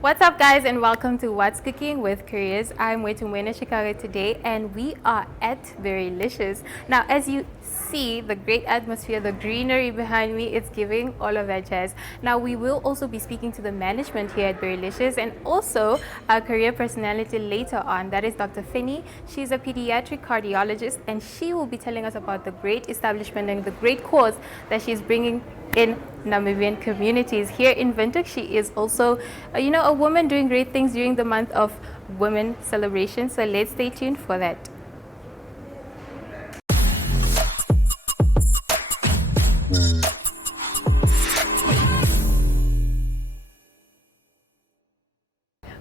What's up, guys, and welcome to What's Cooking with Careers. I'm Fenny Shidhika today, and we are at Berrylicious. Now, as you see, the great atmosphere, the greenery behind me, it's giving all of that jazz. Now, we will also be speaking to the management here at Berrylicious and also our career personality later on. That is Dr. Fenny. She's a pediatric cardiologist, and she will be telling us about the great establishment and the great cause that she's bringing in Namibian communities. Here in Windhoek, she is also, a woman doing great things during the month of women celebration. So let's stay tuned for that.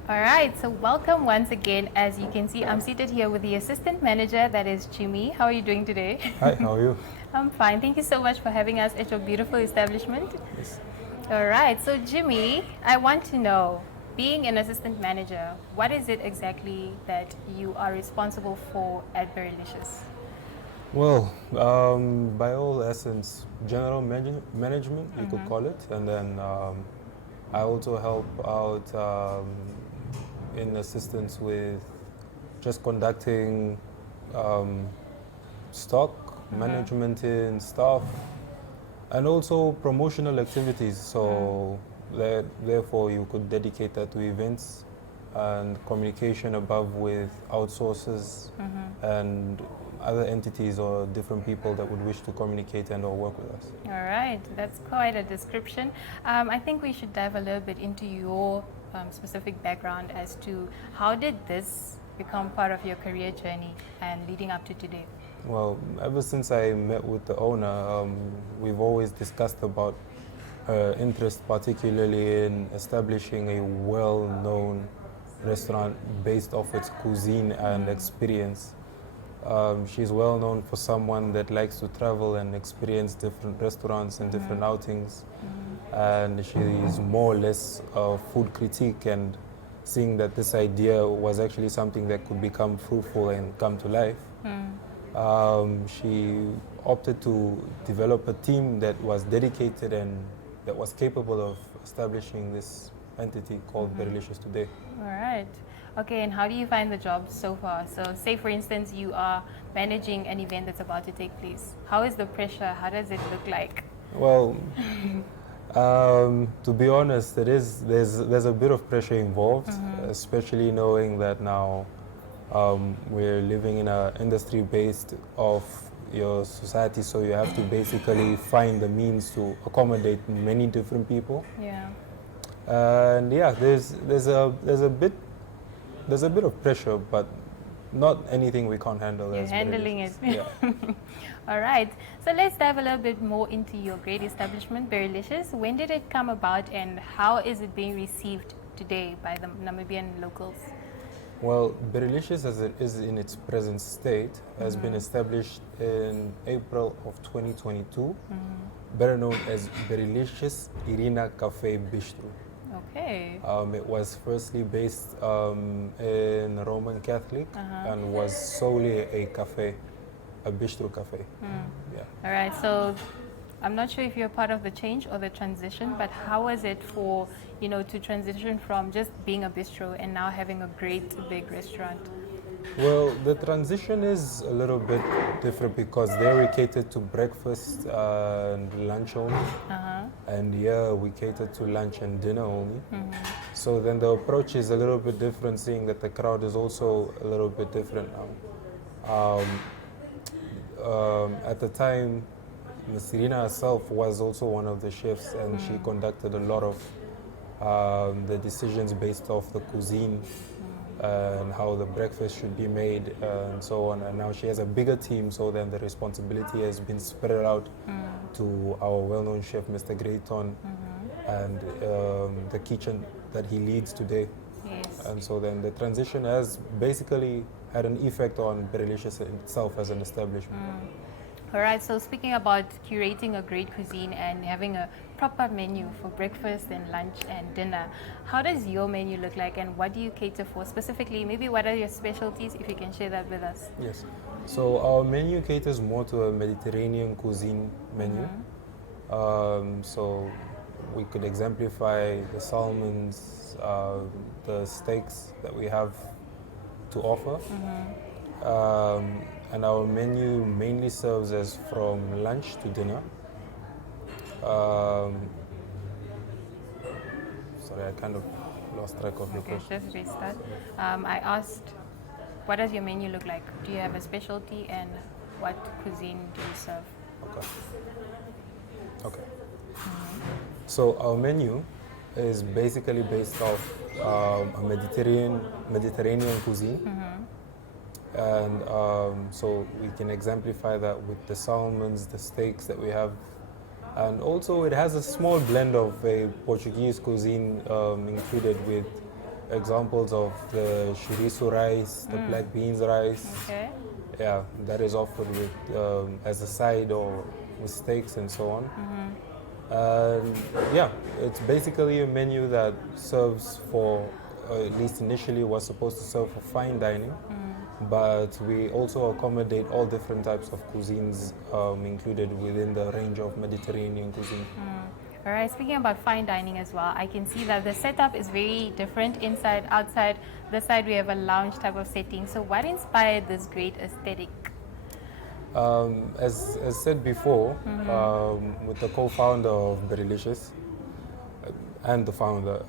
All right, so welcome once again. As you can see, I'm seated here with the assistant manager, that is Jimmy. How are you doing today? Hi, how are you? I'm fine. Thank you so much for having us at your beautiful establishment. Yes. All right, so Jimmy, I want to know, being an assistant manager, what is it exactly that you are responsible for at Berrylicious? Well, by all essence, general management, you could call it. And then I also help out in assistance with just conducting stock, management in staff, and also promotional activities. So therefore you could dedicate that to events and communication above with outsources and other entities or different people that would wish to communicate and or work with us. All right, that's quite a description. I think we should dive a little bit into your specific background as to how did this become part of your career journey and leading up to today? Well, ever since I met with the owner, we've always discussed about her interest particularly in establishing a well-known restaurant based off its cuisine and experience. She's well known for someone that likes to travel and experience different restaurants and different outings. And she's more or less a food critique, and seeing that this idea was actually something that could become fruitful and come to life, she opted to develop a team that was dedicated and that was capable of establishing this entity called Berrylicious today. All right. Okay, and how do you find the job so far? So say, for instance, you are managing an event that's about to take place. How is the pressure? How does it look like? Well, to be honest, there's a bit of pressure involved, especially knowing that now we're living in an industry based off your society, so you have to basically find the means to accommodate many different people. Yeah. And yeah, there's a bit of pressure, but not anything we can't handle. You're handling it. Yeah. All right. So let's dive a little bit more into your great establishment, Berrylicious. When did it come about, and how is it being received today by the Namibian locals? Well, Berrylicious, as it is in its present state, has been established in April of 2022, better known as Berrylicious Irina Cafe Bistro. Okay. It was firstly based in Roman Catholic and was solely a cafe, a bistro cafe. Yeah. All right. So I'm not sure if you're part of the change or the transition, but how was it for, to transition from just being a bistro and now having a great big restaurant? Well, the transition is a little bit different because there we catered to breakfast and lunch only. And here we cater to lunch and dinner only. So then the approach is a little bit different, seeing that the crowd is also a little bit different now. At the time, Ms. Irina herself was also one of the chefs, and she conducted a lot of the decisions based off the cuisine and how the breakfast should be made and so on. And now she has a bigger team, so then the responsibility has been spread out to our well-known chef, Mr. Grayton, and the kitchen that he leads today. Yes. And so then the transition has basically had an effect on Berrylicious itself as an establishment. All right, so speaking about curating a great cuisine and having a proper menu for breakfast and lunch and dinner, how does your menu look like, and what do you cater for specifically? Maybe what are your specialties, if you can share that with us? Yes, so our menu caters more to a Mediterranean cuisine menu. So we could exemplify the salmons, the steaks that we have to offer. And our menu mainly serves as from lunch to dinner. Sorry, I kind of lost track of your Okay, question. just restart. I asked, what does your menu look like? Do you have a specialty, and what cuisine do you serve? Okay. Okay. So our menu is basically based off a Mediterranean cuisine, and so we can exemplify that with the salmons, the steaks that we have, and also it has a small blend of a Portuguese cuisine included with examples of the chorizo rice, the black beans rice. Okay. Yeah, that is offered with as a side or with steaks and so on. Yeah, it's basically a menu that serves for, at least initially was supposed to serve for fine dining, but we also accommodate all different types of cuisines included within the range of Mediterranean cuisine. All right, speaking about fine dining as well, I can see that the setup is very different inside, outside. This side we have a lounge type of setting. So what inspired this great aesthetic? As said before, with the co-founder of Berrylicious and the founder,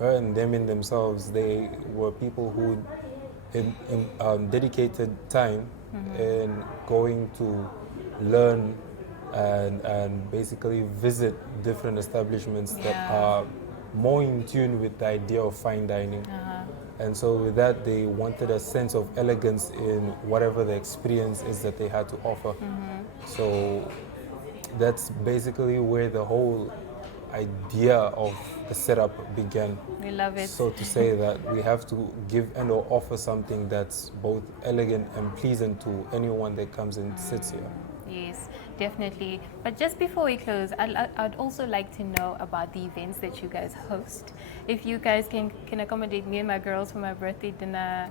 her and them in themselves, they were people who dedicated time in going to learn and basically visit different establishments that are more in tune with the idea of fine dining. And so with that, they wanted a sense of elegance in whatever the experience is that they had to offer. So that's basically where the whole idea of the setup began. We love it. So to say that we have to give and or offer something that's both elegant and pleasant to anyone that comes and sits here. Yes, definitely. But just before we close, I'd also like to know about the events that you guys host. If you guys can accommodate me and my girls for my birthday dinner,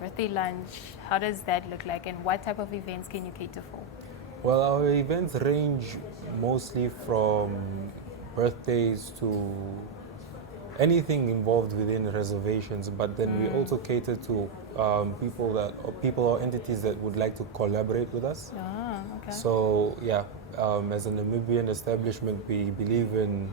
birthday lunch, how does that look like, and what type of events can you cater for? Well, our events range mostly from birthdays to anything involved within reservations, but then we also cater to people or entities that would like to collaborate with us. Ah, okay. So yeah, as a Namibian establishment, we believe in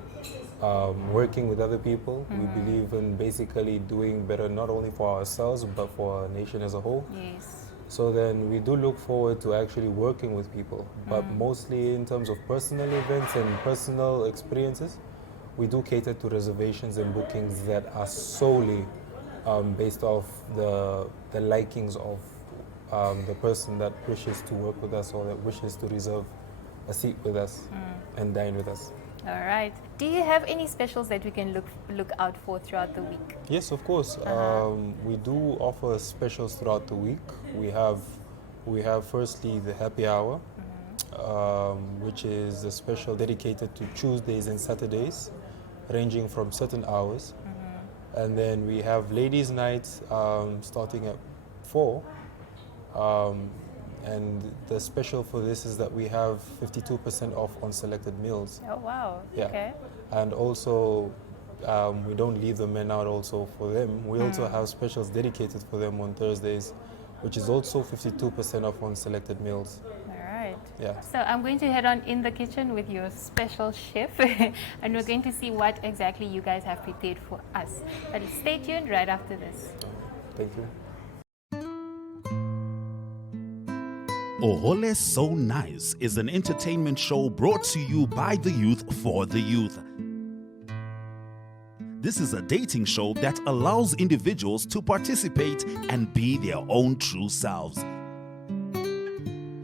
working with other people. We believe in basically doing better not only for ourselves but for our nation as a whole. Yes. So then we do look forward to actually working with people, but mostly in terms of personal events and personal experiences, we do cater to reservations and bookings that are solely based off the likings of the person that wishes to work with us or that wishes to reserve a seat with us and dine with us. All right. Do you have any specials that we can look out for throughout the week? Yes, of course. We do offer specials throughout the week. We have firstly the happy hour, which is a special dedicated to Tuesdays and Saturdays, ranging from certain hours. And then we have ladies' night starting at 4. And the special for this is that we have 52% off on selected meals. Oh, wow. Yeah. Okay. And also, we don't leave the men out also for them. We also have specials dedicated for them on Thursdays, which is also 52% off on selected meals. All right. Yeah. So I'm going to head on in the kitchen with your special chef and we're going to see what exactly you guys have prepared for us. But stay tuned right after this. Thank you. Ohole So Nice is an entertainment show brought to you by the youth for the youth. This is a dating show that allows individuals to participate and be their own true selves.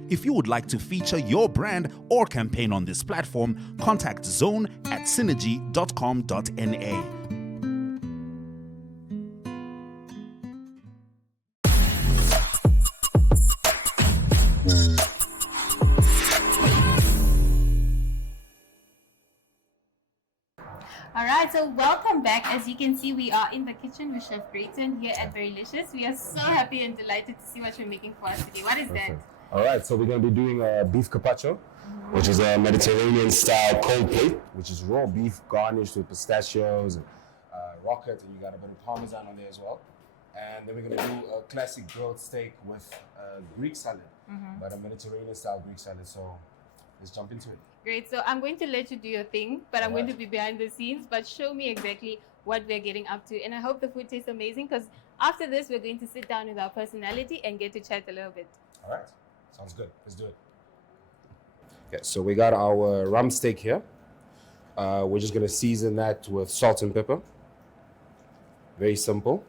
If you would like to feature your brand or campaign on this platform, contact zone@synergy.com.na. All right, so welcome back. As you can see, we are in the kitchen with Chef Grayton here at Berrylicious. We are so happy and delighted to see what you're making for us today. What is that? All right, so we're going to be doing a beef carpaccio, which is a Mediterranean-style cold plate, which is raw beef garnished with pistachios and rocket, and you got a bit of parmesan on there as well. And then we're going to do a classic grilled steak with Greek salad, but a Mediterranean-style Greek salad. So let's jump into it. Great. So I'm going to let you do your thing, but I'm going to be behind the scenes. But show me exactly what we're getting up to. And I hope the food tastes amazing, because after this, we're going to sit down with our personality and get to chat a little bit. All right. Sounds good. Let's do it. Okay, so we got our rump steak here. We're just going to season that with salt and pepper. Very simple.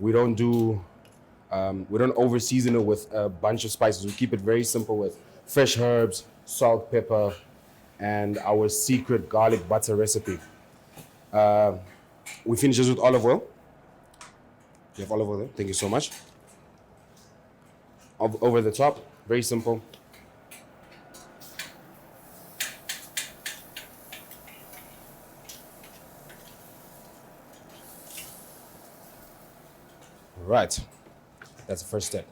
We don't over season it with a bunch of spices. We keep it very simple with fresh herbs, salt, pepper, and our secret garlic butter recipe. We finish this with olive oil. You have olive oil there? Thank you so much. Over the top, very simple. Right, that's the first step.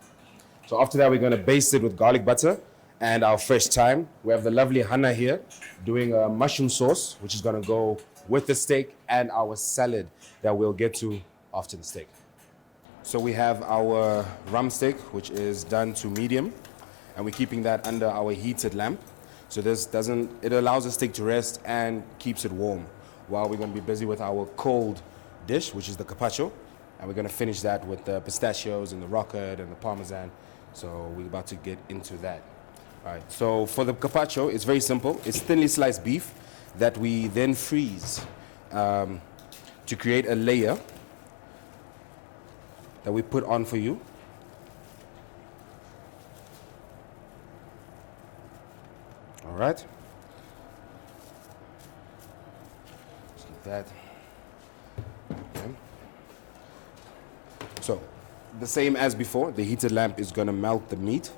So after that, we're going to baste it with garlic butter and our fresh thyme. We have the lovely Hannah here doing a mushroom sauce, which is going to go with the steak and our salad that we'll get to after the steak. So we have our rump steak, which is done to medium, and we're keeping that under our heated lamp. So it allows the steak to rest and keeps it warm while we're going to be busy with our cold dish, which is the carpaccio. And we're going to finish that with the pistachios and the rocket and the parmesan. So we're about to get into that. All right, so for the carpaccio, it's very simple. It's thinly sliced beef that we then freeze to create a layer that we put on for you. All right. Just like that. Okay. So, the same as before, the heated lamp is going to melt the meat,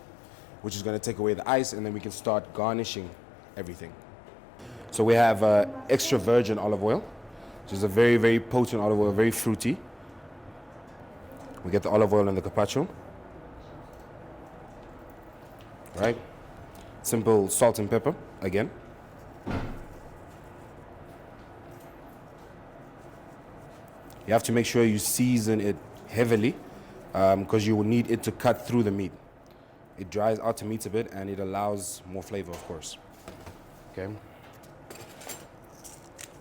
which is going to take away the ice, and then we can start garnishing everything. So we have extra virgin olive oil, which is a very, very potent olive oil, very fruity. We get the olive oil in the carpaccio. Right? Simple salt and pepper again. You have to make sure you season it heavily because you will need it to cut through the meat. It dries out the meat a bit and it allows more flavor, of course. Okay.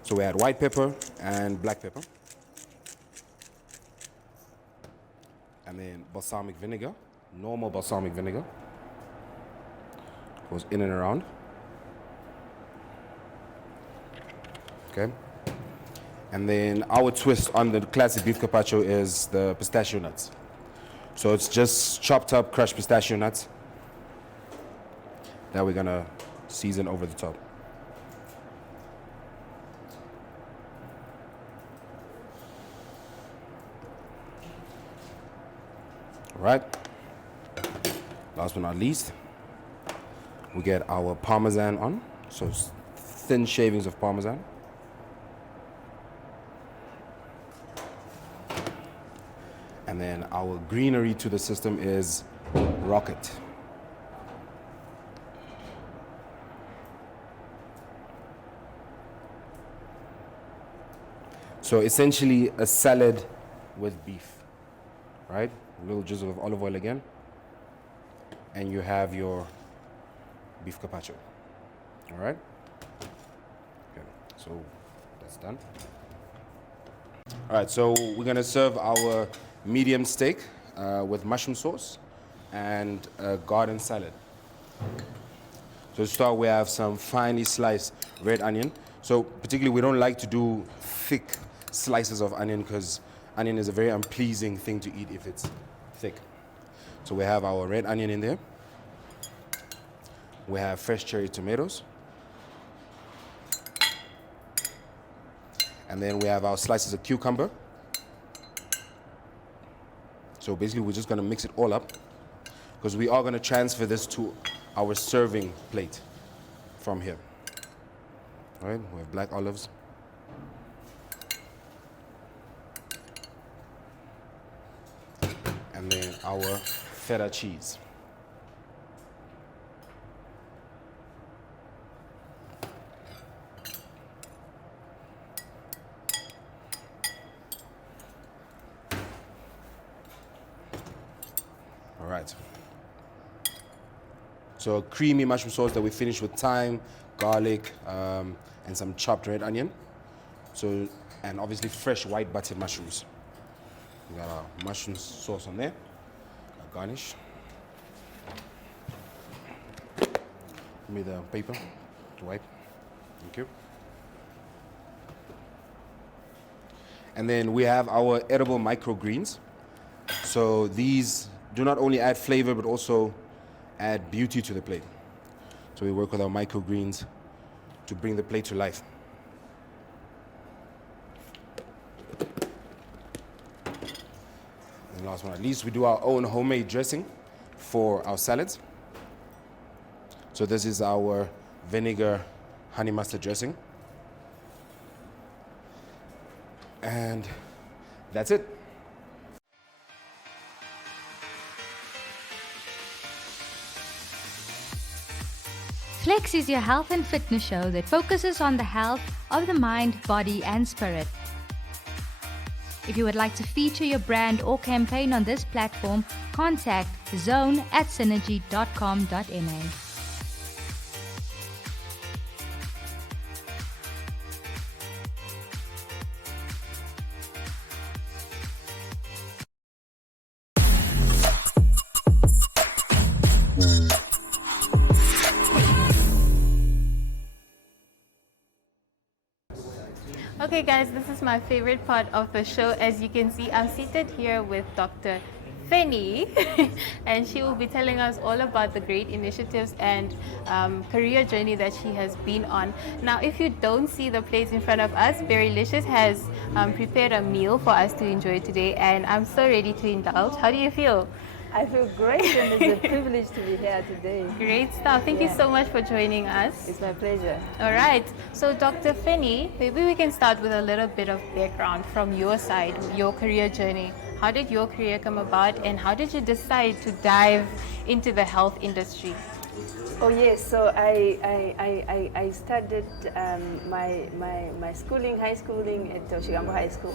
So we add white pepper and black pepper. And then balsamic vinegar, normal balsamic vinegar. Goes in and around. Okay. And then our twist on the classic beef carpaccio is the pistachio nuts. So it's just chopped up crushed pistachio nuts that we're gonna season over the top. All right. Last but not least, we get our parmesan on. So thin shavings of parmesan. And then our greenery to the system is rocket. So essentially a salad with beef, right? A little drizzle of olive oil again. And you have your beef carpaccio. All right? Okay, so that's done. All right, so we're gonna serve our medium steak with mushroom sauce and a garden salad. So to start, we have some finely sliced red onion. So particularly, we don't like to do thick slices of onion because onion is a very unpleasing thing to eat if it's thick. So we have our red onion in there. We have fresh cherry tomatoes. And then we have our slices of cucumber. So basically, we're just gonna mix it all up because we are gonna transfer this to our serving plate from here. All right, we have black olives. And then our feta cheese. right. So a creamy mushroom sauce that we finish with thyme, garlic, and some chopped red onion. So, and obviously fresh white buttered mushrooms. We got our mushroom sauce on there. Our garnish. Give me the paper to wipe. Thank you. And then we have our edible microgreens. So these do not only add flavor, but also add beauty to the plate. So we work with our microgreens to bring the plate to life. And last but not least, we do our own homemade dressing for our salads. So this is our vinegar honey mustard dressing. And that's it. Flex is your health and fitness show that focuses on the health of the mind, body, and spirit. If you would like to feature your brand or campaign on this platform, contact zone@synergy.com.na. Okay guys, this is my favorite part of the show. As you can see, I'm seated here with Dr. Fenny and she will be telling us all about the great initiatives and career journey that she has been on. Now, if you don't see the plates in front of us, Berrylicious has prepared a meal for us to enjoy today, and I'm so ready to indulge. How do you feel? I feel great, and it's a privilege to be here today. Great stuff. Thank you so much for joining us. It's my pleasure. All right. So, Dr. Fenny, maybe we can start with a little bit of background from your side, your career journey. How did your career come about, and how did you decide to dive into the health industry? Oh yes, so I started my schooling, high schooling at Oshigambo High School.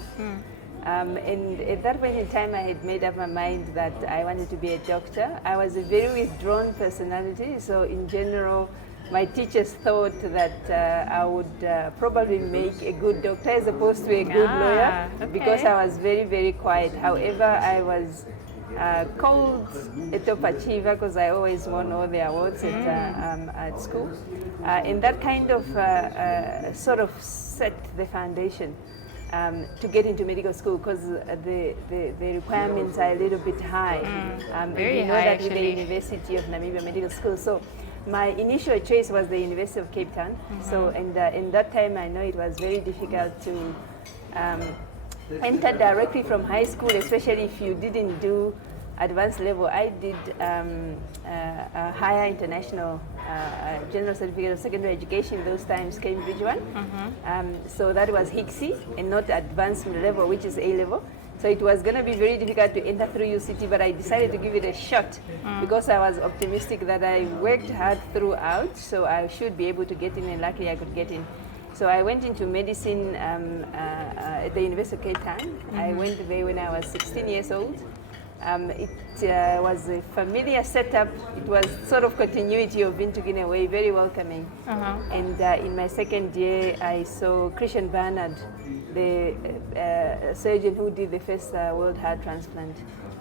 And at that point in time, I had made up my mind that I wanted to be a doctor. I was a very withdrawn personality, so in general, my teachers thought that I would probably make a good doctor as opposed to a good lawyer, because I was very, very quiet. However, I was called a top achiever because I always won all the awards at school. And that kind of sort of set the foundation to get into medical school, because the requirements are a little bit high. Very you know high, that with the actually. University of Namibia Medical School. So my initial choice was the University of Cape Town. So and in that time, I know it was very difficult to enter directly from high school, especially if you didn't do advanced level. I did a higher international general certificate of secondary education, those times Cambridge one. So that was HICSI and not advanced level, which is A level. So it was going to be very difficult to enter through UCT, but I decided to give it a shot because I was optimistic that I worked hard throughout, so I should be able to get in, and luckily I could get in. So I went into medicine at the University of Cape Town. I went there when I was 16 years old. It was a familiar setup. It was sort of continuity of Windhoek in a way, very welcoming. And in my second year, I saw Christian Barnard, the surgeon who did the first world heart transplant.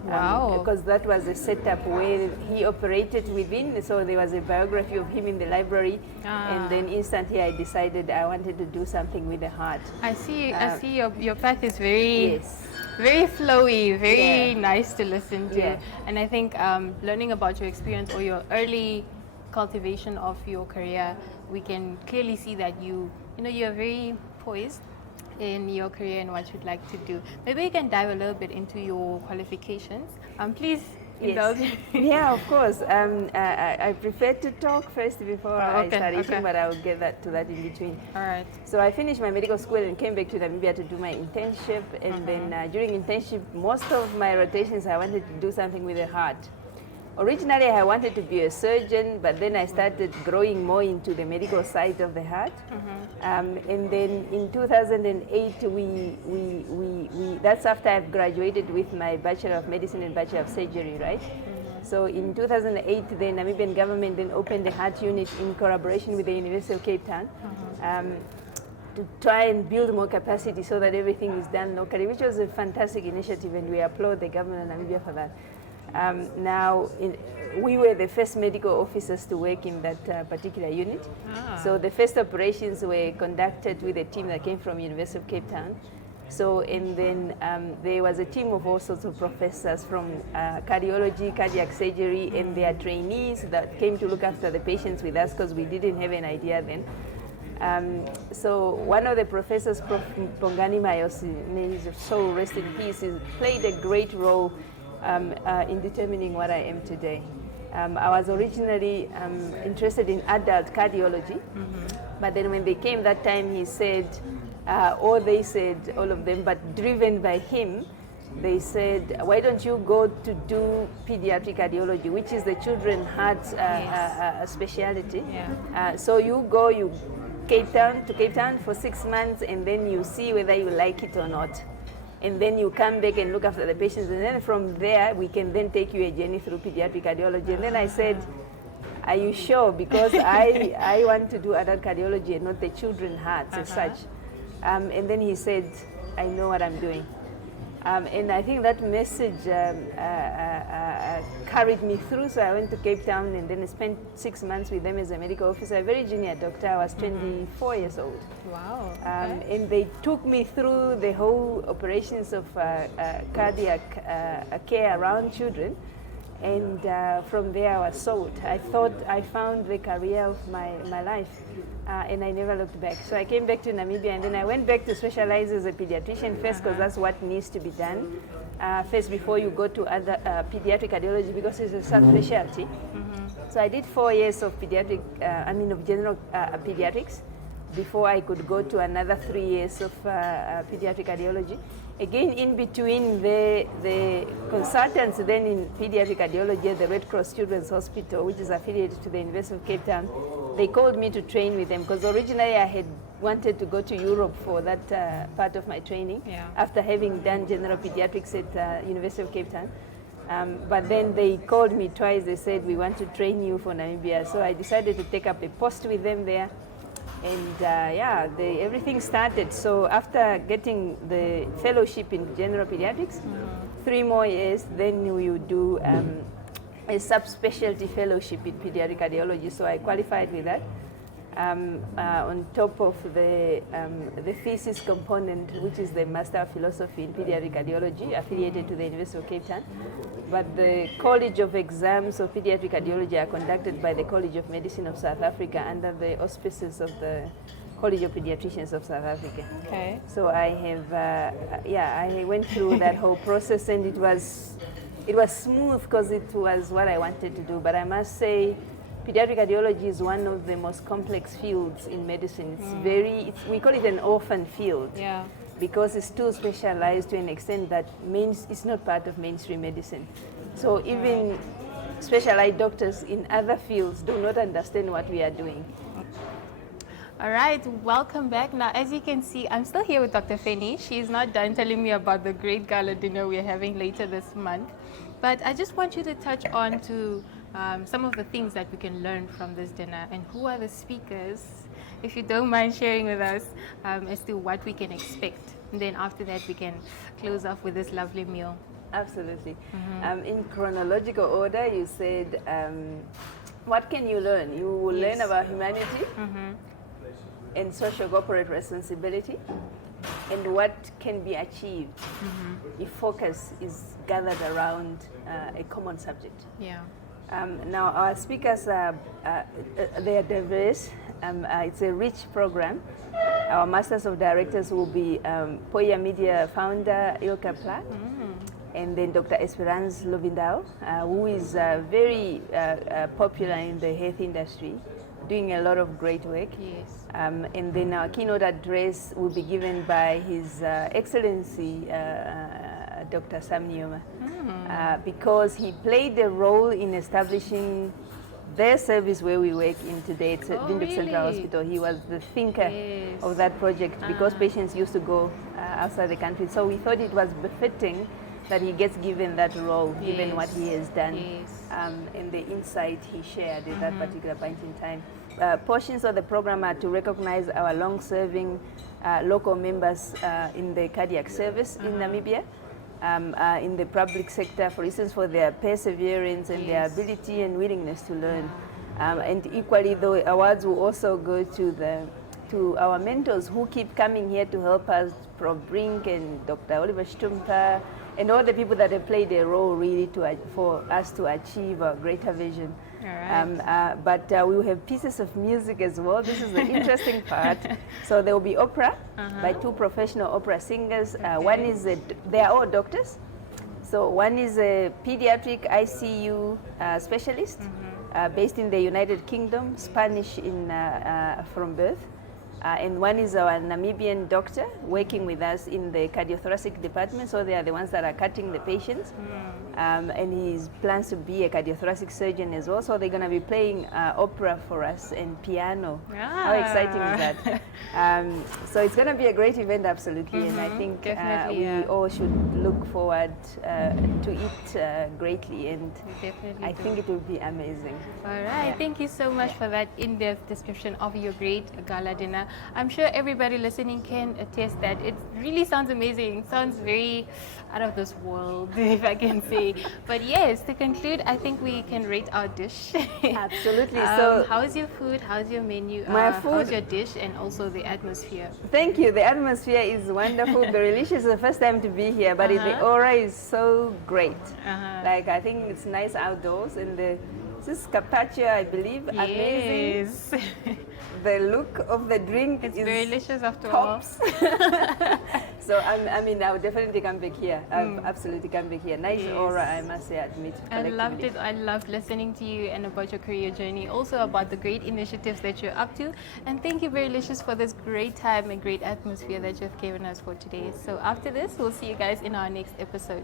Wow. Because that was a setup where he operated within, so there was a biography of him in the library. And then instantly I decided I wanted to do something with the heart. I see your path is very Yes. very flowy, very Yeah. nice to listen to. Yeah. And I think learning about your experience or your early cultivation of your career, we can clearly see that you're very poised in your career and what you'd like to do. Maybe you can dive a little bit into your qualifications. Please indulge. Yeah, of course. I prefer to talk first before I start eating, okay. but I will get to that in between. All right. So I finished my medical school and came back to Namibia to do my internship. And then during internship, most of my rotations, I wanted to do something with the heart. Originally, I wanted to be a surgeon, but then I started growing more into the medical side of the heart. And then in 2008, that's after I've graduated with my Bachelor of Medicine and Bachelor of Surgery, right? So in 2008, the Namibian government then opened the heart unit in collaboration with the University of Cape Town to try and build more capacity so that everything is done locally, which was a fantastic initiative, and we applaud the government of Namibia for that. We were the first medical officers to work in that particular unit. So the first operations were conducted with a team that came from University of Cape Town. So, and then there was a team of all sorts of professors from cardiology, cardiac surgery, and their trainees that came to look after the patients with us because we didn't have an idea then. So one of the professors, Prof. Pongani Mayosi, may his soul rest in peace, played a great role in determining what I am today. I was originally interested in adult cardiology, but then when they came that time, he said, all of them, but driven by him, they said, why don't you go to do pediatric cardiology, which is the children's heart specialty. So you go to Cape Town for 6 months, and then you see whether you like it or not. And then you come back and look after the patients, and then from there we can then take you a journey through pediatric cardiology. And then I said, are you sure? Because I want to do adult cardiology and not the children's hearts as such. And then he said, I know what I'm doing. And I think that message carried me through, so I went to Cape Town and then I spent 6 months with them as a medical officer, a very junior doctor. I was 24 years old. Wow. And they took me through the whole operations of cardiac care around children. And from there I was sold. I thought I found the career of my life. And I never looked back. So I came back to Namibia, and then I went back to specialize as a pediatrician first, because that's what needs to be done first before you go to other pediatric cardiology, because it's a subspecialty. So I did 4 years of pediatric, of general pediatrics before I could go to another 3 years of pediatric cardiology. Again, in between the consultants then in pediatric cardiology at the Red Cross Children's Hospital, which is affiliated to the University of Cape Town, they called me to train with them, because originally I had wanted to go to Europe for that part of my training after having done general pediatrics at University of Cape Town. But then they called me twice. They said, we want to train you for Namibia. So I decided to take up a post with them there. And everything started. So after getting the fellowship in general pediatrics, 3 more years, then we would do a subspecialty fellowship in pediatric cardiology. So I qualified with that. On top of the thesis component, which is the Master of Philosophy in Pediatric Cardiology, affiliated to the University of Cape Town. But the College of Exams of Pediatric Cardiology are conducted by the College of Medicine of South Africa under the auspices of the College of Pediatricians of South Africa. Okay. So I have, I went through that whole process, and it was smooth because it was what I wanted to do. But I must say, pediatric cardiology is one of the most complex fields in medicine. It's we call it an orphan field. Yeah. Because it's too specialized to an extent that it's not part of mainstream medicine. So even specialized doctors in other fields do not understand what we are doing. All right, welcome back. Now, as you can see, I'm still here with Dr. Fenny. She's not done telling me about the great gala dinner we're having later this month. But I just want you to touch on to some of the things that we can learn from this dinner, and who are the speakers, if you don't mind sharing with us, as to what we can expect. And then after that, we can close off with this lovely meal. Absolutely. In chronological order, you said, what can you learn? You will learn about humanity and social corporate responsibility, and what can be achieved if focus is gathered around a common subject. Yeah. Now, our speakers they are diverse. It's a rich program. Our Masters of Directors will be Poya Media founder Ilka Platt, and then Dr. Esperance Lovindao, who is very popular in the health industry, doing a lot of great work. Yes. And then our keynote address will be given by His Excellency Dr. Sam Nyoma, because he played a role in establishing their service where we work in today. It's at Windhoek Central Hospital. He was the thinker of that project because patients used to go outside the country. So we thought it was befitting that he gets given that role, given what he has done and the insight he shared at that particular point in time. Portions of the program are to recognize our long-serving local members in the cardiac service in Namibia, in the public sector, for instance, for their perseverance and their ability and willingness to learn. And equally, the awards will also go to our mentors who keep coming here to help us, Prof. Brink and Dr. Oliver Stumpa, and all the people that have played a role really for us to achieve a greater vision. All right. But we will have pieces of music as well. This is the interesting part. So there will be opera by two professional opera singers. One is, they are all doctors. So one is a pediatric ICU specialist based in the United Kingdom, Spanish from birth. And one is our Namibian doctor working with us in the cardiothoracic department. So they are the ones that are cutting the patients. And he plans to be a cardiothoracic surgeon as well. So they're going to be playing opera for us and piano. How exciting is that? So it's going to be a great event, absolutely. And I think we all should look forward to it greatly. And I think it will be amazing. All right. Thank you so much for that in-depth description of your great gala dinner. I'm sure everybody listening can attest that it really sounds amazing. It sounds very out of this world, if I can say. But yes, to conclude, I think we can rate our dish. Absolutely. So how's your food? How's your menu? My food. How's your dish? And also the atmosphere? Thank you. The atmosphere is wonderful. Berrylicious is the first time to be here, but the aura is so great. Like, I think it's nice outdoors, and this is carpaccio, I believe. Yes. Amazing. The look of the drink it's is Berrylicious after tops. So I mean, I would definitely come back here. I've absolutely come back here. Nice aura, I must say, admit. I loved it. I loved listening to you and about your career journey, also about the great initiatives that you're up to. And thank you, Berrylicious, for this great time and great atmosphere that you've given us for today. So after this, we'll see you guys in our next episode.